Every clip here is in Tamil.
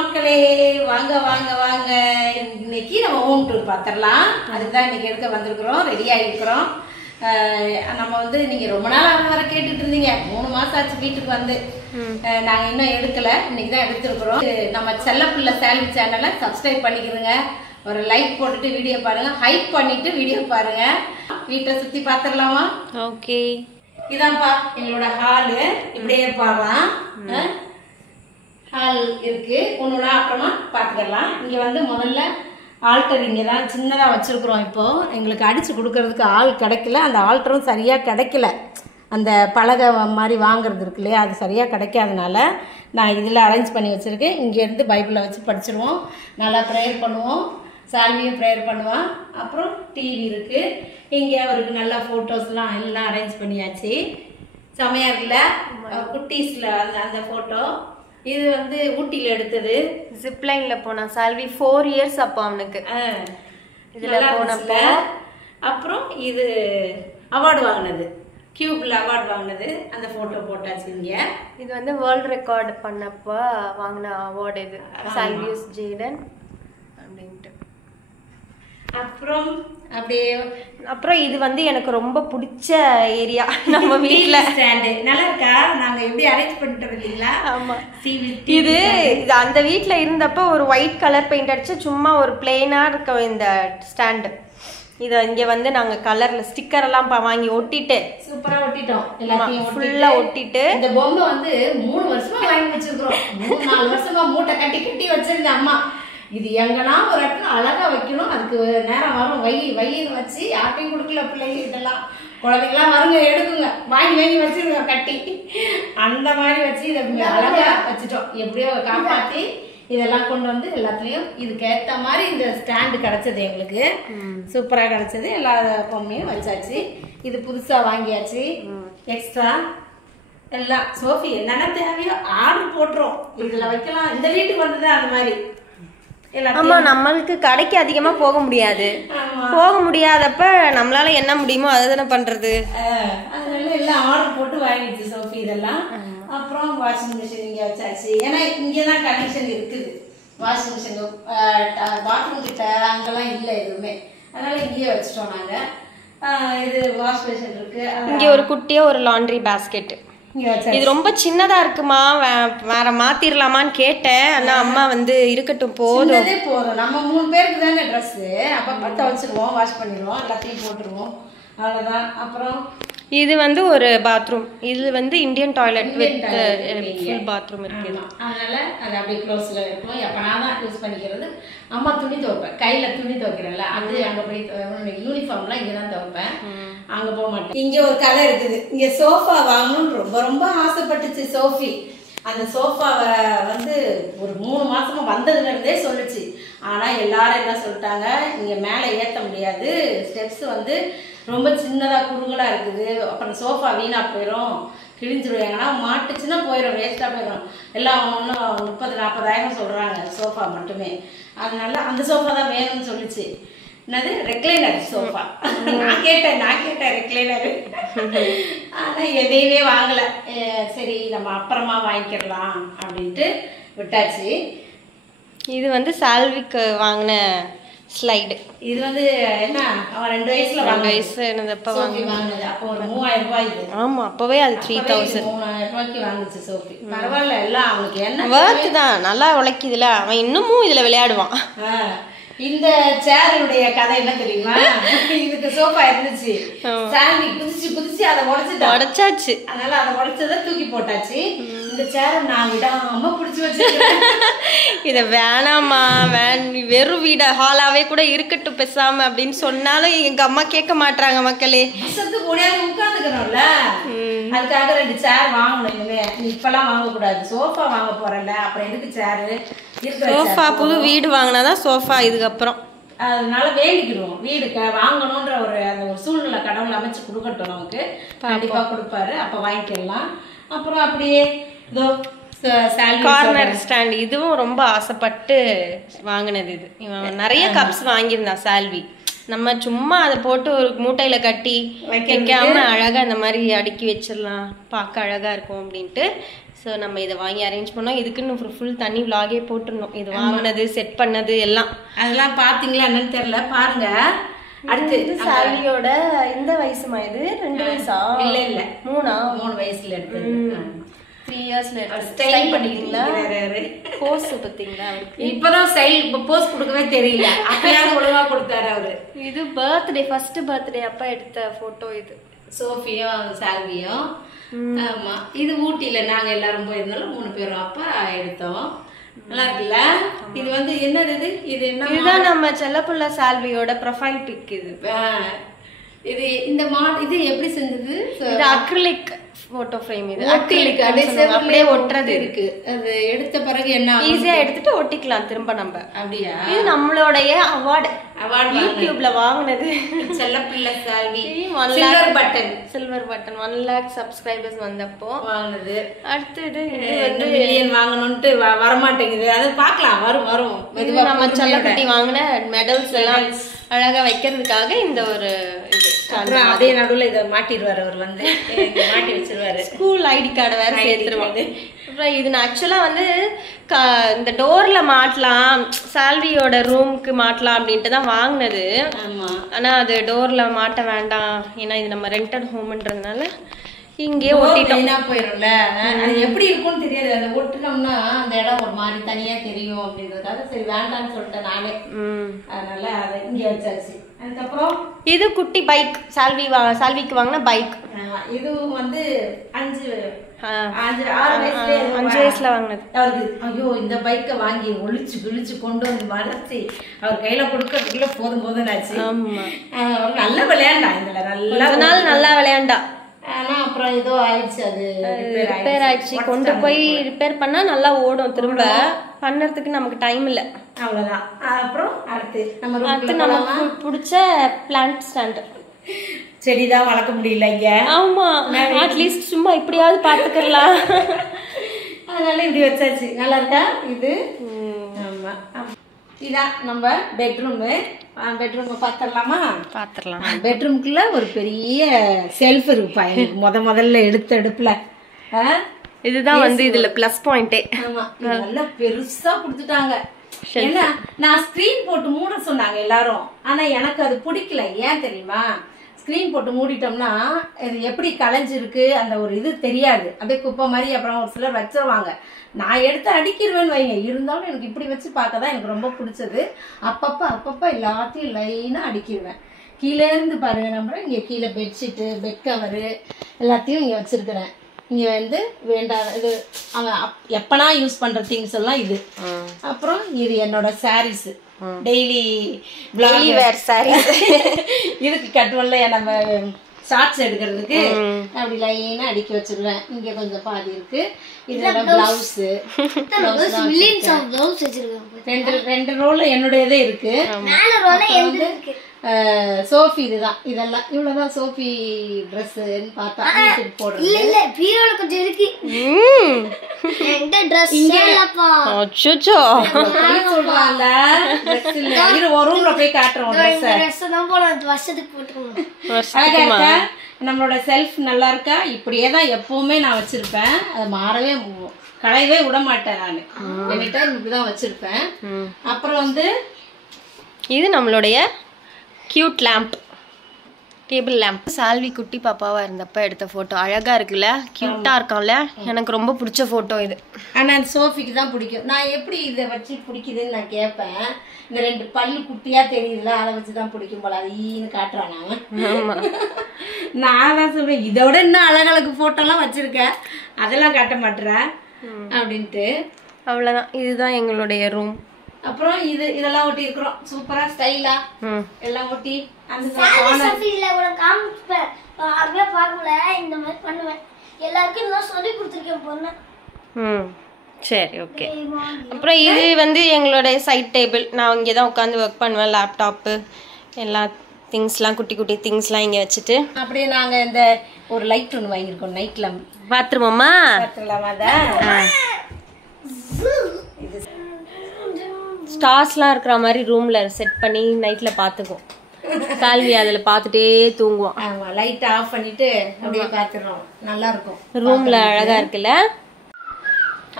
மக்களே, வாங்க வாங்க வாங்க. இன்னைக்கு நம்ம ஹோம் டூர் பார்த்துடலாம். அதுதான் இன்னைக்கு எடுக்க வந்திருக்கிறோம், ரெடியா இருக்கிறோம். நம்ம வந்து நீங்க ரொம்ப நாள் வர கேட்டுட்டு இருந்தீங்க. 3 மாசம் ஆச்சு வீட்டுக்கு வந்து. நாங்க இன்னும் எடுக்கல, இன்னைக்கு தான் எடுத்திருக்கிறோம். நம்ம செல்லப்பிள்ளை சால்வி சேனலை சப்ஸ்கிரைப் பண்ணிக்கிறோங்க. ஒரு லைக் போட்டுட்டு வீடியோ பாருங்க, ஹைப் பண்ணிட்டு வீடியோ பாருங்க. வீட்டை சுத்தி பாத்துடலாமா? ஓகே, இதான்ப்பா எங்களோட ஹாலு. இப்படியே பாக்கலாம். ஹால் இருக்கு, ஒண்ணுனா அப்புறமா பாத்துக்கலாம். இங்க வந்து முதல்ல ஆல்டர் இங்கே தான் சின்னதாக வச்சுருக்குறோம். இப்போது எங்களுக்கு அடித்து கொடுக்கறதுக்கு ஆள் கிடைக்கல. அந்த ஆல்டரும் சரியாக கிடைக்கல. அந்த பலகை மாதிரி வாங்குறது இருக்கு இல்லையா, அது சரியாக கிடைக்காதனால நான் இதில் அரேஞ்ச் பண்ணி வச்சுருக்கேன். இங்கேருந்து பைபிளை வச்சு படிச்சிருவோம், நல்லா ப்ரேயர் பண்ணுவோம். சால்வியும் ப்ரேயர் பண்ணுவான். அப்புறம் டிவி இருக்குது. இங்கே அவருக்கு நல்லா ஃபோட்டோஸ்லாம் எல்லாம் அரேஞ்ச் பண்ணியாச்சு. செமையாக இருக்குல்ல, குட்டீஸில் அந்த ஃபோட்டோ. இது வந்து ஊட்டியில எடுத்தது. ஜிப்லைன்ல போனா சால்வி 4 இயர்ஸ் அப்போ அவனுக்கு இதுல போனப்ப. அப்புறம் இது அவார்டு வாங்கினது, கியூப்ல அவார்டு வாங்கினது, அந்த போட்டோ போட்டாச்சு. இங்க இது வந்து வேர்ல்ட் ரெக்கார்ட் பண்ணப்ப வாங்கின அவார்டு. இது சால்வியஸ் ஜேடன் அப்படின்ட்டு. அப்புறம் இது வந்து எனக்கு ரொம்ப பிடிச்ச ஏரியா. நம்ம வீட்ல ஸ்டாண்டு நல்லா இருக்கா? நாங்க எப்படி அரேஞ்ச் பண்ணிட்டோம் இல்லீங்களா? ஆமா, இது அந்த வீட்ல இருந்தப்ப ஒரு ஒயிட் கலர் பெயிண்ட் அடிச்சு சும்மா ஒரு பிளெயினா இருக்க இந்த ஸ்டாண்டு. இத இங்க வந்து நாங்க கலர்ல ஸ்டிக்கர் எல்லாம் வாங்கி ஒட்டிட்டு சூப்பரா ஒட்டிட்டோம். எல்லாத்தையும் ஃபுல்லா ஒட்டிட்டு இந்த பொம்மை வந்து 3 வருஷமா வாங்கி வச்சிருக்கிறோம். 3-4 வருஷமா மூட்டை கட்டி கட்டி வச்சிருந்த அம்மா. இது எங்கன்னா ஒரு இடத்துல அழகா வைக்கணும், அதுக்கு நேரம் வரும். வையின்னு வச்சு யார்ட்டையும் கொடுக்கல. பிள்ளைங்கிட்டலாம் குழந்தைங்களாம் வருங்க எடுக்குங்க, வாங்கி வச்சிருங்க கட்டி. அந்த மாதிரி வச்சு இதை அழகா வச்சுட்டோம். எப்படியோ காப்பாத்தி இதெல்லாம் கொண்டு வந்து எல்லாத்துலயும் இதுக்கு ஏற்ற மாதிரி இந்த ஸ்டாண்டு கிடைச்சது எங்களுக்கு. சூப்பரா கிடைச்சது. எல்லா பொம்மையும் வச்சாச்சு. இது புதுசா வாங்கியாச்சு எக்ஸ்ட்ரா. எல்லாம் சோஃபி என்னென்ன தேவையோ ஆர்டர் போட்டுரும். இதுல வைக்கலாம். இந்த வீட்டுக்கு வந்தது அந்த மாதிரி. ஆமா, நம்மளுக்கு கடைக்கு அதிகமா போக முடியாதப்ப நம்மளால என்ன முடியுமோ அதை தானே பண்றது. அதனால எல்லாம் ஆர்டர் போட்டு வாங்கிடுச்சு சோஃபி இதெல்லாம். அப்புறம் வாஷிங் மிஷின் இங்க வச்சாச்சு. ஏன்னா இங்கதான் கனெக்ஷன் இருக்குது. வாஷிங் மிஷின் பாத்ரூம் கிட்ட அங்கெல்லாம் இல்லை எதுவுமே, அதனால இங்கேயே வச்சுட்டோம் நாங்க. இது வாஷ் மிஷின் இருக்கு. இங்க ஒரு குட்டியா ஒரு லாண்ட்ரி பாஸ்கெட். இது ரொம்ப சின்னதா இருக்குமா, வேற மாத்திரலாமான்னு கேட்டேன். ஆனா அம்மா வந்து இருக்கட்டும் போதும். நம்ம 3 பேருக்கு தானே ட்ரெஸ், அப்ப பத்த வச்சிருவோம், வாஷ் பண்ணிடுவோம், எல்லாத்தையும் போட்டுருவோம், அவ்வளவுதான். அப்புறம் இது வந்து ஒரு பாத்ரூம். இது வந்து Indian toilet with full bathroom இருக்கு. அதனால அது அப்படியே க்ளோஸ்ல இருக்கும். எப்பனாதான் யூஸ் பண்ணிக்கிறது. அம்மா துணி துவைப்பேன், கையில துணி துவைக்கிறேன்ல, அது அங்க போய் யூனிஃபார்ம்லாம் இங்கதான் துவைப்பேன், அங்க போக மாட்டேன். இங்க ஒரு கதை இருக்குது. இங்க சோஃபா வாங்கணும்னு ரொம்ப ரொம்ப ஆசைப்பட்டுச்சு சோஃபி. அந்த சோஃபாவை வந்து ஒரு 3 மாசமா வந்ததுல இருந்தே சொல்லுச்சு. ஆனா எல்லாரும் என்ன சொல்லிட்டாங்க, இங்க மேல ஏத்த முடியாது, ஸ்டெப்ஸ் வந்து ரொம்ப சின்னதா குறுங்கலா இருக்குது, அப்புறம் சோஃபா வீணா போயிடும், கிழிஞ்சிரும், எங்கன்னா மாட்டுச்சுன்னா போயிடும், வேஸ்டா போயிடும். எல்லாம் ஒன்றும் 30-40 சொல்றாங்க சோஃபா மட்டுமே. அதனால அந்த சோஃபா தான் வேணும்னு சொல்லிச்சு. என்னது ரெக்லைனர் சோஃபா. நான் கேட்டேன் ரெக்லைனர். ஆனா எதையுமே வாங்கல. சரி நம்ம அப்புறமா வாங்கிக்கலாம் அப்படின்ட்டு விட்டாச்சு. இது வந்து சால்விக்கு வாங்கின ஸ்லைடு. இது வந்து என்ன, அவன் 2 வயசுல வாங்கினதப்ப வாங்கினது. அப்போ ஒரு 3000 ரூபாய். ஆமா, அப்பவே அது 3000 ரூபாய்க்கு வாங்குச்சு சோஃபி. பரவாயில்ல, எல்லாம் அவனுக்கு என்ன வர்த் தான், நல்லா உழைக்குதுல. அவன் இன்னமும் இதுல விளையாடுவான். இந்த சேருடைய கதை என்ன தெரியுமா? இதுக்கு சோஃபா இருந்துச்சு, சாமி குதிச்சு அதை உடைச்சாச்சு. அதனால அதை உடைச்சதை தூக்கி போட்டாச்சு. இந்த சேரை நான் விடாம புடிச்சு வச்சிருக்கேன். இத வேணாமா, வெறும் வீட ஹாலாவே கூட இருக்கட்டும் பேசாம அப்படின்னு சொன்னாலும் எங்க அம்மா கேட்க மாட்டாங்க. மக்களே உட்காந்துக்கணும்ல, அதுக்காக 2 சேர் வாங்கணும். இனிமே இப்பெல்லாம் வாங்க கூடாது, சோஃபா வாங்க போறேன்ல, அப்புறம் எதுக்கு சேரு? சோஃபா புது வீடு வாங்கினாதான் சோஃபா. இதுக்கப்புறம் அதனால வேண்டிக்கிறோம், வீடு வாங்கணும்ன்ற அந்த ஒரு சூழ்நிலை கடவுள் அமைச்சு கொடுக்கட்டும், நமக்கு கண்டிப்பா கொடுப்பாரு, அப்ப வாங்கிக்கலாம். அப்புறம் அப்படியே இதோ கார்னர் ஸ்டாண்ட், இதுவும் ரொம்ப ஆசைப்பட்டு வாங்கினது. இது இவன் நிறைய கப்ஸ் வாங்கியிருந்தான் சால்வி. நம்ம சும்மா அதை போட்டு ஒரு மூட்டையில கட்டி வைக்காம அழகா இந்த மாதிரி அடுக்கி வச்சிடலாம், பார்க்க அழகா இருக்கும் அப்படின்ட்டு ஸோ நம்ம இதை வாங்கி அரேஞ்ச் பண்ணோம். இதுக்குன்னு ஃபுல் தனி vlog போட்டுருந்தோம். இது வாங்கினது, செட் பண்ணது எல்லாம். அதெல்லாம் பாத்தீங்களா என்னன்னு தெரியல, பாருங்க. அடுத்து சாலியோட இந்த வயசுமா இது 2 வயசா? இல்ல 3 வயசுல எடுத்தது. 3 இயர்ஸ்ல ஸ்டைல் பண்ணிட்டீங்களா? போஸ் பாத்தீங்களா? இப்பதான் ஸ்டைல் போஸ் கொடுக்கவே தெரியல, அப்பயாவது ஒழுங்கா கொடுத்தாரு அவரு. இது பர்த்டே, ஃபர்ஸ்ட் பர்த்டே அப்ப எடுத்த போட்டோ இது. சோஃபியும் சால்வியும். ஆமா, இது ஊட்டியில நாங்க எல்லாரும் போயிருந்தாலும் 3 பேரும் அப்ப எடுத்தோம். நல்லா இருக்குல்ல? இது வந்து என்னது? இது என்ன? இதுதான் நம்ம செல்லப்புள்ள சால்வியோட ப்ரொஃபைல் பிக். இது இந்த இது எப்படி செஞ்சது? இது அக்ரிலிக் போட்டோ ஃப்ரேம். இது அக்ரிலிக் அப்படியே ஒட்டுறது இருக்கு. அது எடுத்த பிறகு என்ன ஈஸியா எடுத்துட்டு ஒட்டிக்கலாம் திரும்ப நம்ம. அப்படியா? இது நம்மளுடைய அவார்டு யூடியூப்ல வாங்குனது. செல்லப்பிள்ளை Salvi silver button 1 lakh subscribers வந்தப்போ வாங்குனது. அடுத்து இது வந்து மில்லியன் வாங்கணும்ட்டு வர மாட்டேங்குது. அது பார்க்கலாம், வரும். நம்ம செல்லக்குட்டி வாங்கின மெடல்ஸ் எல்லாம் அழகா வைக்கிறதுக்காக இந்த ஒரு இது. அப்புறம் அதே நடுவுல இதை மாட்டிடுவாரு அவர், வந்து மாட்டி வச்சிருவாரு. ஸ்கூல் ஐடி கார்டை வேற சேர்த்துருவாங்க. அப்புறம் இது நான் ஆக்சுவலா வந்து இந்த டோர்ல மாட்டலாம், சால்வியோட ரூமுக்கு மாட்டலாம் அப்படின்ட்டு தான் வாங்கினது. ஆனா அது டோர்ல மாட்ட வேண்டாம், ஏன்னா இது நம்ம ரெண்டட் ஹோம்ன்றதுனால இங்கே ஒட்டிட்டோம்னா போயிரும்ல. அது எப்படி இருக்கும்னு தெரியாது, அதை ஒட்டுனோம்னா அந்த இடம் ஒரு மாதிரி தனியா தெரியும் அப்படின்றதுக்காக சரி வேண்டாம்னு சொல்லிட்டேன் நானே. அதனால அதை இங்கே வச்சாச்சு. அதுக்கப்புறம் இது குட்டி பைக், சால்விக்கு வாங்கின பைக். இது வந்து 5 வயசுல வாங்கினது அவருக்கு. ஐயோ, இந்த பைக்கை வாங்கி ஒளிச்சு கொண்டு வந்து வளர்த்தி அவர் கையில கொடுக்கறதுக்குள்ள போதும் ஆச்சு. நல்ல விளையாண்டா, இதுல நல்லா விளையாண்டா. ஆனா அப்புறம் ஏதோ ஆயிடுச்சு, அது ரிப்பேர் ஆயிடுச்சு. கொண்டு போய் ரிப்பேர் பண்ணா நல்லா ஓடும், திரும்ப பண்ணறதுக்கு நமக்கு டைம் இல்ல, அவ்வளவுதான். அப்புறம் அடுத்து நமக்கு பிடிச்ச பிளான்ட் ஸ்டாண்ட். செடிதான் வளர்க்க முடியல இங்க. ஆமா, அட்லீஸ்ட் சும்மா இப்படியாவது பாத்துக்கலாம், அதனால இப்படி வச்சாச்சு. நல்லா இருக்கா இது? ஆமா, இதான் நம்ம பெட்ரூம். பாத்திரலாம். பெட்ரூம்குள்ள ஒரு பெரிய செல்ஃப் இருக்குப்பா. எனக்கு முதல்ல எடுத்த எடுப்புல இதுதான் வந்து இதுல பிளஸ் பாயிண்டே. ஆமா, நல்லா பெருசா கொடுத்துட்டாங்க. ஏன்னா நான் ஸ்கிரீன் போட்டு மூட சொன்னாங்க எல்லாரும், ஆனா எனக்கு அது பிடிக்கல. ஏன் தெரியுமா? ஸ்கிரீன் போட்டு மூடிட்டோம்னா இது எப்படி கலைஞ்சிருக்கு அந்த ஒரு இது தெரியாது, அப்படியே குப்பை மாதிரி. அப்புறம் ஒரு சிலர் வச்சிருவாங்க, நான் எடுத்து அடிக்கிருவேன்னு வைங்க. இருந்தாலும் எனக்கு இப்படி வச்சு பார்க்க தான் எனக்கு ரொம்ப பிடிச்சது. அப்பப்ப எல்லாத்தையும் லைனா அடிக்கிருவேன். கீழே இருந்து பாருங்க, நம்ம இங்க கீழே பெட்ஷீட்டு, பெட் கவரு எல்லாத்தையும் இங்க வச்சிருக்கிறேன். இங்க வந்து வேண்டாம், இது அவன் எப்பனா யூஸ் பண்ற திங்ஸ் எல்லாம் இது. அப்புறம் இது என்னோட சாரீஸ், டெய்லி வேர் சாரீஸ். இதுக்கு கட்டுவல்ல நம்ம ஷார்ட்ஸ் எடுக்கிறதுக்கு அப்படி லைனா அடுக்கி வச்சிருவேன். இங்க கொஞ்சம் பாதி இருக்கு. இதோட பிளவுஸ், ரெண்டு ரோல என்னுடையதே இருக்கு. சோஃபி இதுதான், இதெல்லாம் இவ்வளவுதான் சோஃபி ட்ரெஸ் பார்த்தா போடுறது. இல்ல பீரோல கொஞ்சம் இருக்கு. என்கிட்ட Dress இல்லப்பா. அச்சச்சோ சொல்றாங்க. Dress இல்ல, இரு ஒரு ரூம்ல போய் காட்றோம். Dress தான் போல வருஷத்துக்கு போட்டுறோம். நம்மளோட செல்ஃப் நல்லா இருக்கா? இப்படியே தான் எப்பவுமே நான் வச்சிருப்பேன். அது மாறவே களையவே விட மாட்டேன் நான். என்கிட்ட இப்படிதான் வச்சிருப்பேன். அப்புறம் வந்து இது நம்மளுடைய cute lamp, table lamp. Salvi குட்டி பாப்பாவா இருந்தப்ப எடுத்த போட்டோ. அழகா இருக்குல்ல, கியூட்டா இருக்கான்ல, எனக்கு ரொம்ப பிடிச்ச போட்டோ இது. ஆனா சோஃபிக்கு தான் பிடிக்கும். நான் எப்படி இதை வச்சு பிடிக்குதுன்னு நான் கேட்பேன். இந்த 2 பல்லு குட்டியா தெரியுதுல, அதை வச்சுதான் பிடிக்கும் போல. அது ஈன்னு காட்டுறான் அவன். நான் தான் சொல்றேன், இதோட இன்னும் அழகழகு போட்டோ எல்லாம் வச்சிருக்கேன், அதெல்லாம் காட்ட மாட்டேறேன் அப்படின்ட்டு. அவ்வளவுதான், இதுதான் எங்களுடைய ரூம். அப்புறம் இதெல்லாம் ஒட்டி இருக்கிறோம், சூப்பரா ஸ்டைலா எல்லாம் ஒட்டி. அந்த சோஃபில ஒரு காமிப்பேன், அப்படியே பார்க்கல இந்த மாதிரி பண்ணுவேன். எல்லாருக்கும் நான் சொல்லி கொடுத்துருக்கேன் பொண்ணு. சரி, ஓகே. அப்புறம் இது வந்து எங்களுடைய சைட் டேபிள். நான் இங்கே தான் உட்காந்து ஒர்க் பண்ணுவேன். லேப்டாப்பு எல்லா திங்ஸ்லாம், குட்டி குட்டி திங்ஸ்லாம் இங்கே வச்சுட்டு அப்படியே நாங்கள் இந்த ஒரு லைட் ஒன்று வாங்கியிருக்கோம், நைட் லேம்ப். பார்த்துருவோமா? பார்த்துக்கலாமா? தான் ஸ்டார்ஸ்லாம் இருக்கிற மாதிரி ரூம்ல செட் பண்ணி நைட்ல பாத்துக்குவோம். சால்வி அதுல பாத்துட்டே தூங்குவோம். ஆமா, லைட் ஆஃப் பண்ணிட்டு அப்படியே பாத்துறோம், நல்லா இருக்கும். ரூம்ல அழகா இருக்குல்ல.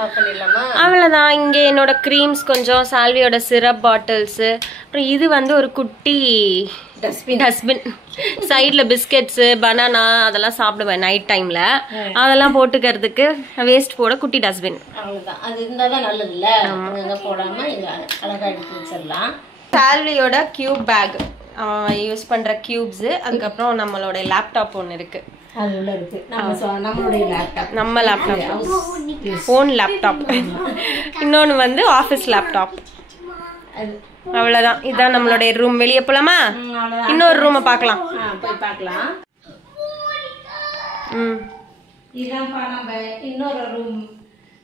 ஆஃப் பண்ணிடலாமா? அவ்வளோதான். இங்கே என்னோட க்ரீம்ஸ் கொஞ்சம், சால்வியோட சிரப் பாட்டில்ஸு, அப்புறம் இது வந்து ஒரு குட்டி டஸ்ட்பின். சைடில் பிஸ்கெட்ஸு, பனானா அதெல்லாம் சாப்பிடுவேன் நைட் டைமில், அதெல்லாம் போட்டுக்கிறதுக்கு வேஸ்ட் போட குட்டி டஸ்ட்பின். அவ்வளோதான். அது இருந்தால் தான் நல்லது இல்லை, அங்கே போடாமல் இங்கே அழகாக எடுத்து வச்சிடலாம். சால்வியோட கியூப் பேக், யூஸ் பண்ணுற க்யூப்ஸு, அதுக்கப்புறம் நம்மளோட லேப்டாப் ஒன்று இருக்குது. அது உள்ள இருக்கு நம்மளுடைய லேப்டாப், நம்ம லேப்டாப், ஓன் லேப்டாப். இன்னொன்று வந்து ஆஃபீஸ் லேப்டாப். அவ்வளோதான். இதுதான் நம்மளுடைய ரூம். வெளியே போலாமா? இன்னொரு ரூமை பார்க்கலாம். போய் பார்க்கலாம். இதான்ப்பா நம்ம இன்னொரு ரூம்.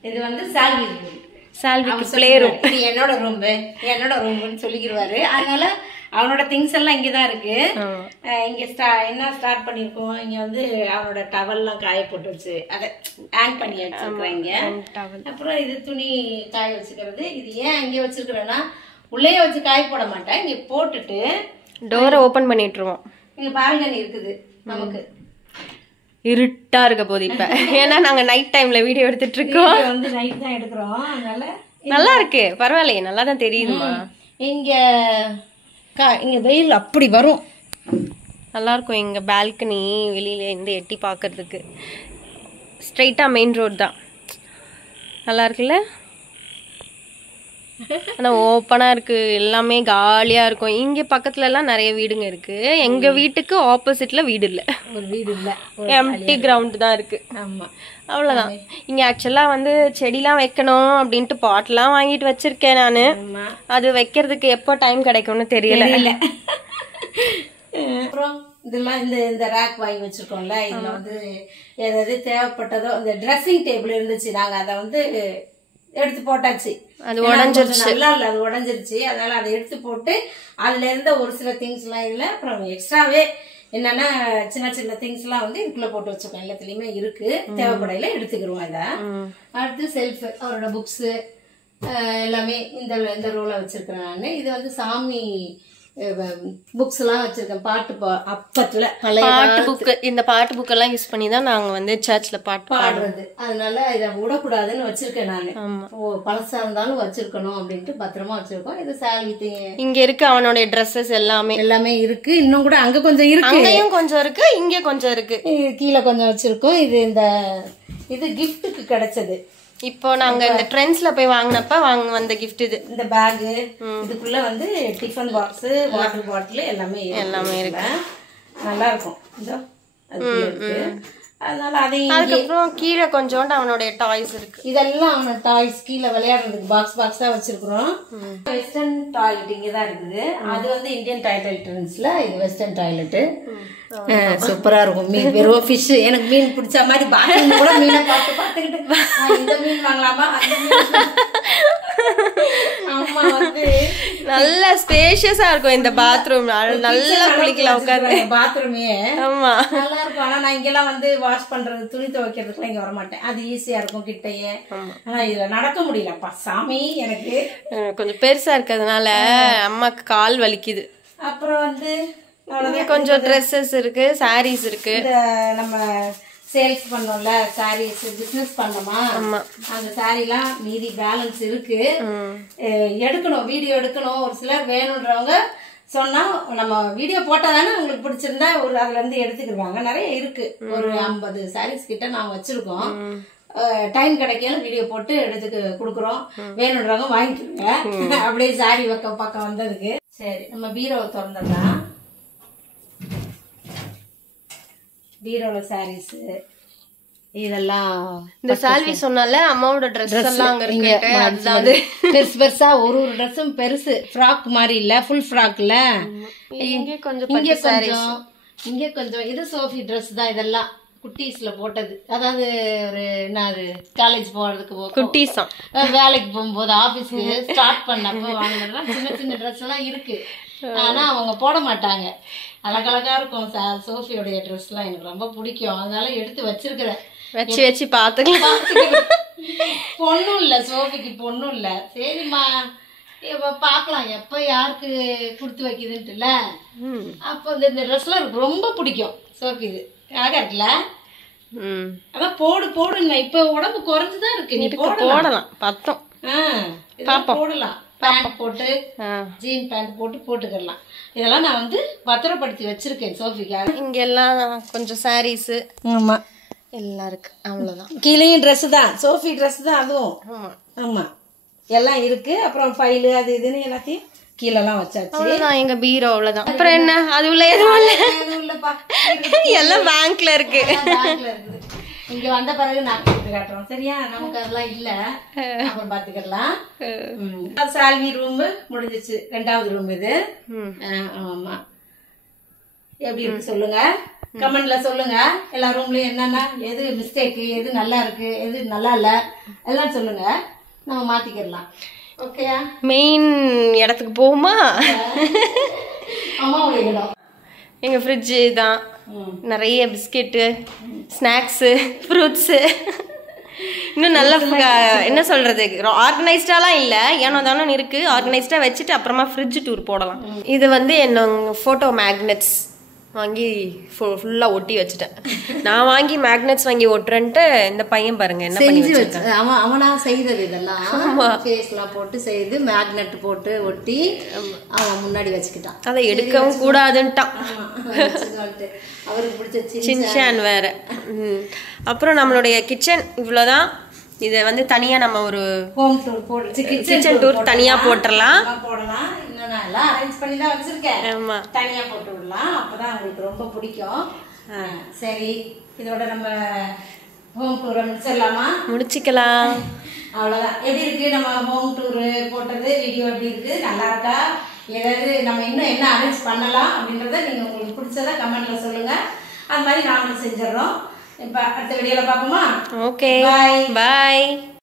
இது வந்து சால்விக்கு ப்ளே ரூம். இது என்னோட ரூம்னு சொல்லிக்கிடுவாரு. அதனால அவனோட திங்ஸ் எல்லாம் இங்கதான் இருக்கு. இங்க என்ன ஸ்டார்ட் பண்ணிருக்கோம், இங்க வந்து அவனோட டவல் எல்லாம் காய போட்டு வச்சு அதை ஹேங் பண்ணி வச்சிருக்காங்க. அப்புறம் இது துணி காய வச்சுக்கிறது. இது ஏன் அங்கே வச்சிருக்கிறேன்னா, உள்ளேயே வச்சு காய போட மாட்டேன், இங்க போட்டுட்டு டோரை ஓபன் பண்ணிட்டுருவோம். இங்க பால்கனி இருக்குது, நமக்கு இருட்டா இருக்க போது இப்ப. ஏன்னா நாங்க நைட் டைம்ல வீடியோ எடுத்துட்டு இருக்கோம். வந்து நைட் தான் எடுக்கிறோம். அதனால நல்லா இருக்கு, பரவாயில்லையே, நல்லா தான் தெரியுதுமா. இங்க வெயில் அப்படி வரும், நல்லா இருக்கும். எங்க பால்கனி வெளியில இருந்து எட்டி பாக்குறதுக்கு. ஸ்ட்ரைட்டா மெயின் ரோட் தான், நல்லா இருக்குல்ல. ஆனா ஓப்பனா இருக்கு, எல்லாமே காலியா இருக்கும். இங்க பக்கத்துல எல்லாம் நிறைய வீடுங்க இருக்கு. எங்க வீட்டுக்கு ஆப்போசிட்ல வீடு இல்ல, ஒரு வீடு இல்ல, எம்டி கிரவுண்ட் தான் இருக்கு. ஆமா, அவ்வளவுதான். இங்க ஆக்சுவலா வந்து செடிலாம் வைக்கணும் அப்படின்ட்டு பாட்லாம் வாங்கிட்டு வச்சிருக்கேன் நானு. அது வைக்கிறதுக்கு எப்போ டைம் கிடைக்கும்னு தெரியல. அப்புறம் இதெல்லாம் இந்த ரேக் வாங்கி வச்சிருக்கோம்ல, இதுல வந்து ஏதாவது தேவைப்பட்டதோ, இந்த ட்ரெஸ்ஸிங் டேபிள் இருந்துச்சு, நாங்க அதை வந்து எடுத்து போட்டாச்சு. அது உடஞ்சிருச்சு, நல்லா இல்ல, அது உடஞ்சிருச்சு. அதனால அதை எடுத்து போட்டு அதுல இருந்த ஒரு சில திங்ஸ் எல்லாம் இல்ல, அப்புறம் எக்ஸ்ட்ராவே என்னன்னா சின்ன சின்ன திங்ஸ் எல்லாம் வந்து இதுக்குள்ள போட்டு வச்சிருக்கோம். எல்லாத்துலயுமே இருக்கு, தேவைப்படையில எடுத்துக்கிடுவோம். இதை அடுத்து செல்ஃப், அவரோட புக்ஸ் எல்லாமே இந்த ரோல வச்சிருக்கிறேன் நானு. இது வந்து சாமி புக்ஸ் எல்லாம் வச்சிருக்கேன், அப்பத்துல பாட்டு புக். இந்த பாட்டு புக் எல்லாம் யூஸ் பண்ணி தான் நாங்க வந்து சர்ச்ல பாட்டு பாடுறது. அதனால இதை விடக்கூடாதுன்னு வச்சிருக்கேன் நானு. பழசா இருந்தாலும் வச்சிருக்கணும் அப்படின்ட்டு பத்திரமா வச்சிருக்கோம். இது சால்வி இங்க இருக்கு, அவனுடைய ட்ரெஸ்ஸஸ் எல்லாமே இருக்கு. இன்னும் கூட அங்க கொஞ்சம் இருக்கு, அங்கேயும் கொஞ்சம் இருக்கு, இங்க கொஞ்சம் இருக்கு, கீழே கொஞ்சம் வச்சிருக்கோம். இது கிஃப்ட்டுக்கு கிடைச்சது. இப்போ நாங்க இந்த ட்ரெண்ட்ஸ்ல போய் வாங்கினப்ப வந்த கிஃப்ட் இது. இந்த பேக், இதுக்குள்ள வந்து டிஃபன் பாக்ஸ், வாட்டர் பாட்டில் எல்லாமே இருக்கு. நல்லா இருக்கும். அதனால அதுக்கப்புறம் கீழே கொஞ்சோண்டு அவனுடைய டாய்ஸ் இருக்கு. இதெல்லாம் அவனோட டாய்ஸ் கீழே விளையாடுறதுக்கு பாக்ஸா வச்சிருக்கிறோம். வெஸ்டர்ன் டாய்லெட் இங்கதான் இருக்குது. அது வந்து இந்தியன் டாய்லெட்ஸ்ல, இது வெஸ்டர்ன் டாய்லெட். சூப்பரா இருக்கும். மீன் வெறும் ஃபிஷ், எனக்கு மீன் பிடிச்ச மாதிரி பாத்ரூம் கூட மீனை பார்த்துக்கிட்டு இந்த மீன் வாங்கலாமா, அந்த மீன். அம்மா வந்து நல்ல ஸ்பேஷியஸா இருக்கும் இந்த பாத்ரூம், நல்லா குளிக்கலாம் உட்கார்ந்து. பாத்ரூமே ஆமா நல்லா இருக்கும். ஆனா நான் இங்கெல்லாம் வந்து வாஷ் பண்றது, துணி துவைக்கிறதுக்குலாம் இங்க வர மாட்டேன், அது ஈஸியா இருக்கும் கிட்டையே. ஆனா இதுல நடக்க முடியலப்பா சாமி, எனக்கு கொஞ்சம் பெருசா இருக்கிறதுனால அம்மாக்கு கால் வலிக்குது. அப்புறம் வந்து கொஞ்சம் ட்ரெஸ்ஸஸ் இருக்கு, சாரீஸ் இருக்கு. நம்ம சேல்ஸ் பண்ணோம்ல, சாரீஸ் பிசினஸ் பண்ணோமா, அந்த சாரீலாம் மீதி பேலன்ஸ் இருக்கு, எடுக்கணும், வீடியோ எடுக்கணும். ஒரு சிலர் வேணும்ன்றவங்க சொன்னா நம்ம வீடியோ போட்டாதானே உங்களுக்கு பிடிச்சிருந்தா ஒரு அதுல இருந்து எடுத்துக்கிடுவாங்க. நிறைய இருக்கு, ஒரு 50 சாரீஸ் கிட்ட நாங்க வச்சிருக்கோம். டைம் கிடைக்கல வீடியோ போட்டு எடுத்து கொடுக்குறோம், வேணும்ன்றவங்க வாங்கிக்கோங்க. அப்படியே சாரி பக்கம் வந்ததுக்கு. சரி, நம்ம பீரோவை திறந்துடலாம். பீரோல சாரீஸ் இதெல்லாம் இந்த சால்வி சொன்னால அம்மாவோட ட்ரெஸ் எல்லாம் அங்க இருக்கு. அதுதான் பெருசு பெருசா ஒரு ட்ரெஸ்ஸும் பெருசு, ஃப்ராக் மாதிரி இல்ல, ஃபுல் ஃப்ராக்ல. இங்க கொஞ்சம் இது சோஃபி ட்ரெஸ் தான். இதெல்லாம் குட்டீஸ்ல போட்டது, அதாவது ஒரு காலேஜ் போறதுக்கு, குட்டீஸ் வேலைக்கு போகும்போது, ஆபீஸ்க்கு ஸ்டார்ட் பண்ணப்போ வாங்கினதுலாம் சின்ன சின்ன ட்ரெஸ் எல்லாம் இருக்கு. ஆனா அவங்க போட மாட்டாங்க, அழகழகா இருக்கும். சோஃபியோடைய ட்ரெஸ் எல்லாம் எனக்கு ரொம்ப பிடிக்கும், அதனால எடுத்து வச்சிருக்கிறேன். வச்சு பாத்துக்கலாம். பொண்ணும் இல்ல சோஃபிக்கு, பொண்ணும் இல்ல. சரிம்மா பாக்கலாம் எப்ப யாருக்கு குடுத்து வைக்குதுன்ட்டுல. அப்ப இந்த ட்ரெஸ்லாம் எனக்கு ரொம்ப பிடிக்கும். சோஃபி இது அழகா இருக்குல்ல, அதான் போடுங்க. இப்ப உடம்பு குறைஞ்சுதான் இருக்கு. நீ போடலாம் பத்தம் பாப்போம். போடலாம். பேண்ட் போட்டு ஜீன் பேண்ட் போட்டுக்கலாம். இதெல்லாம் நான் வந்து பத்திரப்படுத்தி வச்சிருக்கேன் சோஃபிக்காக. இங்க எல்லாம் கொஞ்சம் சாரீஸ் ஆமா எல்லாம் இருக்கு. அவ்வளவுதான். கீழேயும் ட்ரெஸ் தான், சோஃபி ட்ரெஸ் தான் அதுவும். ஆமா எல்லாம் இருக்கு. அப்புறம் ஃபைலு அது இதுன்னு எல்லாத்தையும் கீழெல்லாம் வச்சாச்சு. அவ்வளவுதான் எங்க பீரோ. அவ்வளவுதான். அப்புறம் என்ன அது உள்ள எதுவும் இல்லப்பா, எல்லாம் பேங்க்ல இருக்கு. இங்க வந்த பிறகு நான் எடுத்து காட்டுறோம். சரியா? நமக்கு அதெல்லாம் இல்ல, அப்புறம் பாத்துக்கலாம். சால்வி ரூம் முடிஞ்சிச்சு. 2வது ரூம் இது. ஆமா எப்படி இருக்கு சொல்லுங்க, கமெண்ட்ல சொல்லுங்க. எல்லா ரூம்லயும் என்னன்னா எது மிஸ்டேக், எது நல்லா இருக்கு, எது நல்லா இல்ல எல்லாம் சொல்லுங்க. நம்ம மாத்திக்கலாம். ஓகேயா? மெயின் இடத்துக்கு போகுமா? அம்மாவோட இடம் எங்க ஃப்ரிட்ஜ் தான். நிறைய பிஸ்கெட்டு, ஸ்நாக்ஸு, ஃப்ரூட்ஸு, இன்னும் நல்ல என்ன சொல்றது, ஆர்கனைஸ்டாலாம் இல்லை, ஏனோ தானோ இருக்கு. ஆர்கனைஸ்டா வச்சுட்டு அப்புறமா ஃப்ரிட்ஜ் டூர் போடலாம். இது வந்து என்ன ஃபோட்டோ மேக்னெட்ஸ் வாங்கி ஃபுல்லா ஒட்டி வச்சுட்டேன். நான் வாங்கி மேக்னெட்ஸ் வாங்கி ஒட்டுறேன்ட்டு இந்த பையன் பாருங்க என்ன பண்ணி வச்சிருக்கான். அவனா செய்தது இதெல்லாம் ஃபேஸ்லாம் போட்டு செய்து மேக்னெட் போட்டு ஒட்டி அவன் முன்னாடி வச்சுக்கிட்டான். அதை எடுக்கவும் கூடாதுன்ட்டான். அவருக்கு பிடிச்ச சின்சான் வேற. அப்புறம் நம்மளுடைய கிச்சன் இவ்வளவுதான். இதை வந்து தனியா நம்ம ஒரு ஹோம் டூர் போட்டு கிச்சன் டூர் தனியா போட்டுடலாம். இன்னும் நான் எல்லாம் அரேஞ்ச் பண்ணி தான் வச்சிருக்கேன். ஆமா, தனியா போட்டு விடலாம். அப்பதான் உங்களுக்கு ரொம்ப பிடிக்கும். சரி, இதோட நம்ம ஹோம் டூரை முடிச்சிடலாம். அவ்வளவுதான். எப்படி இருக்கு நம்ம ஹோம் டூர் போட்டது? வீடியோ எப்படி இருக்கு? நல்லா இருக்கா? ஏதாவது நம்ம இன்னும் என்ன அரேஞ்ச் பண்ணலாம் அப்படின்றத நீங்க உங்களுக்கு பிடிச்சதா கமெண்ட்ல சொல்லுங்க. அது மாதிரி நாங்களும் செஞ்சிடறோம். இப்ப அடுத்த வீடியோல பாப்போமா? ஓகே, பாய்.